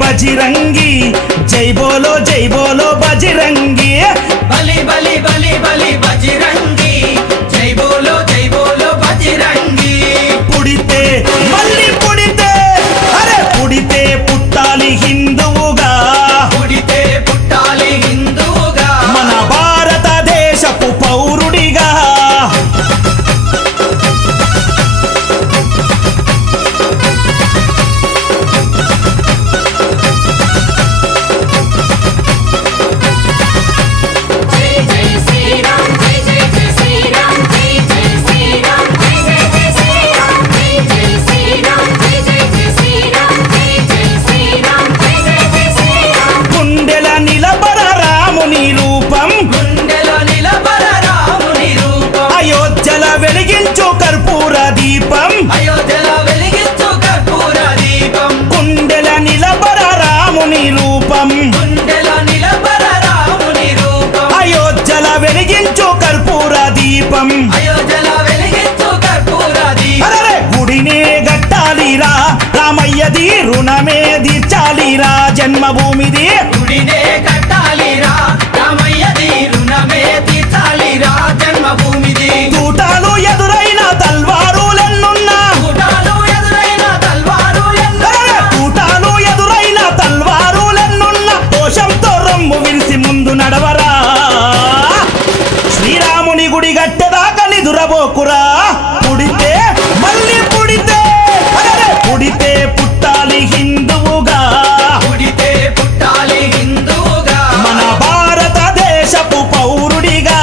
बजरंगी जय बोलो बजरंगी बली बली बली बली बजरंगी जय बोलो बजरंगी पुड़िते मल्ली पुड़िते अरे पुड़िते पुट्टाली हिंदुवुगा पुड़िते पुट्टाली हिंदुवुगा मन भारत देशपु पौरुडिगा వెలిగించు కర్పూర దీపం అయోధ్యలో వెలిగించు కర్పూర దీపం కుండెల నిలబర రాముని రూపం కుండెల నిలబర రాముని రూపం అయోధ్యలో వెలిగించు కర్పూర దీపం అయోధ్యలో వెలిగించు కర్పూర దీపం అరే గుడినే గట్టాలిరా రామయ్యది రుణమే తీర్చాలిరా జన్మభూమిది గుడినే కట్టాలిరా రామయ్యది రుణమే తీర్చాలిరా జన్మభూమిది తూటాలు ఎదురైన తల్వారులెన్నున్నా తూటాలు ఎదురైన తల్వారులెన్నున్నా తూటాలు ఎదురైన తల్వారులెన్నున్నా దోషంతో రమ్ము విరిసి ముందు నడవరా శ్రీరాముని గుడి గట్టెదాకా నిదురబోకురా పుడితే మళ్ళీ పుడితే అరే పుడితే పుట్టాలి హిందువుగా పుడితే పుట్టాలి హిందూగా మన భారతదేశపు పౌరుడిగా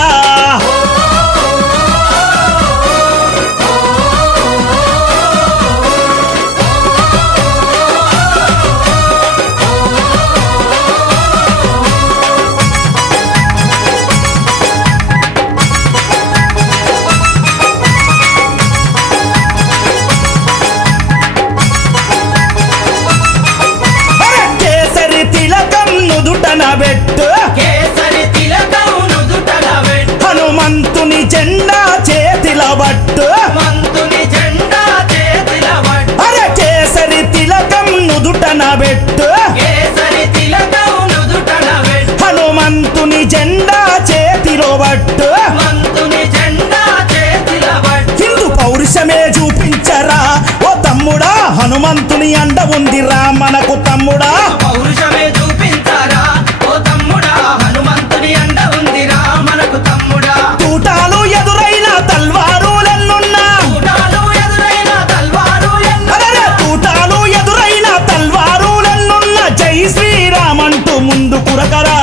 కేసరి తిలకం నుదుటన పెట్టు కేసరి తిలకం నుదుటన పెట్టు హనుమంతుని జెండా చేతిల బట్టు మంతుని జెండా చేతిల పట్టు అరే కేసరి తిలకం నుదుటన పెట్టు కేసరి తిలకం నుదుటన పెట్టు హనుమంతుని జెండా చేతిలో బట్టు మంతుని జెండా చేతిల పట్టు హిందూ పౌరుషమే చూపించరా ఓ తమ్ముడా హనుమంతుని అండ ఉందిరా మనకు తమ్ముడా పౌరుషమే చూపించారా ఓ తమ్ముడా హనుమంతుని అండ ఉందిరా మనకు తమ్ముడా తూటాలు ఎదురైన తల్వారులెన్నున్నా తూటాలు ఎదురైన తల్వారులెన్నున్నా అరే తూటాలు ఎదురైన తల్వారులెన్నున్నా జై శ్రీరామ్ అంటూ ముందు కురకరా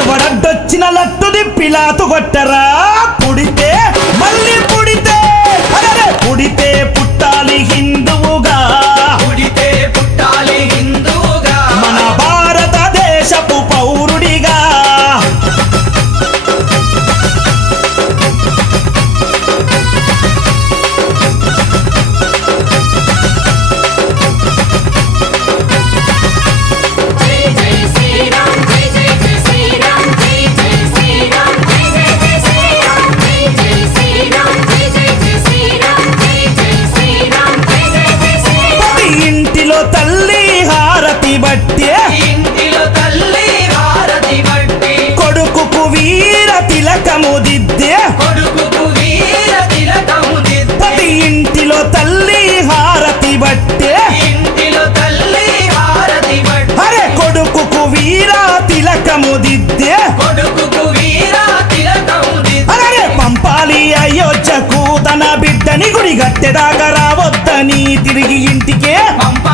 ఎవడడ్డొచ్చిన లట్టు దిప్పిలాతు కొట్టరా పుడితే మళ్ళీ పుడితే అరే పుడితే పుట్టాలి హిందువుగా పుడితే పుట్టాలి హిందూగా మన భారతదేశపు పౌరుడిగా ప్రతి ఇంటిలో తల్లి హారతి బట్టే ఇంటిలో తల్లి హారతి బట్టి కొడుకుకు వీర తిలకము దిద్దే కొడుకుకు వీర తిలకము దిద్ది ప్రతి ఇంటిలో తల్లి హారతి బట్టే ఇంటిలో తల్లి హారతి బట్టి అరే కొడుకుకు వీర తిలకము దిద్దే కొడుకుకు వీర తిలకము దిద్ది అరే పంపాలి అయోధ్యకు తన బిడ్డని గుడి గట్టెదాకా రావద్దని తిరిగి ఇంటికే పంప